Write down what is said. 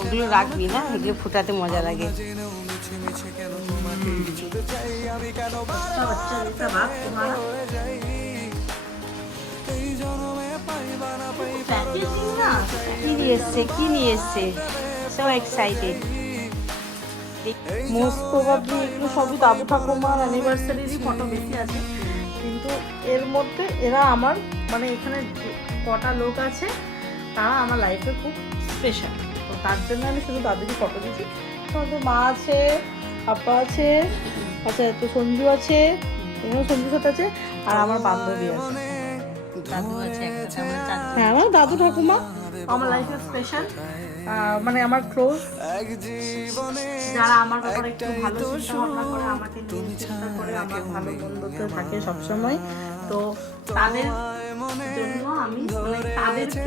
ওগুলো রাখবি না, এগুলো ফুটাতে মজা লাগে। কি নিয়ে এসছে, কি নিয়ে এসছে, সো এক্সাইটেড। মোস্ট প্রবাবলি এগুলো সবই দাদু ঠাকুমার অ্যানিভার্সারিরই ফটো বেশি আছে, কিন্তু এর মধ্যে এরা আমার মানে এখানে কটা লোক আছে তারা আমার লাইফে খুব স্পেশাল, তো তার জন্য আমি শুধু দাদুরই ফটো দিচ্ছি। তোমাদের মা আছে, আপা আছে, আচ্ছা তো সঞ্জু আছে, এখানে সঞ্জুর সাথে আছে, আর আমার বান্ধবী আছে, দাদু আছে একটা, আমরা চারজন। হ্যাঁ আমার দাদু ঠাকুমা আমার লাইফে স্পেশাল, মানে আমার ক্লোজ, যারা আমার ব্যাপারে একটু ভালো চিন্তা ভাবনা করে, আমাকে নিয়ে চিন্তা করে, আমার ভালো বন্ধুত্ব থাকে সবসময়। তো তাদের জন্য আমি মানে তাদেরকে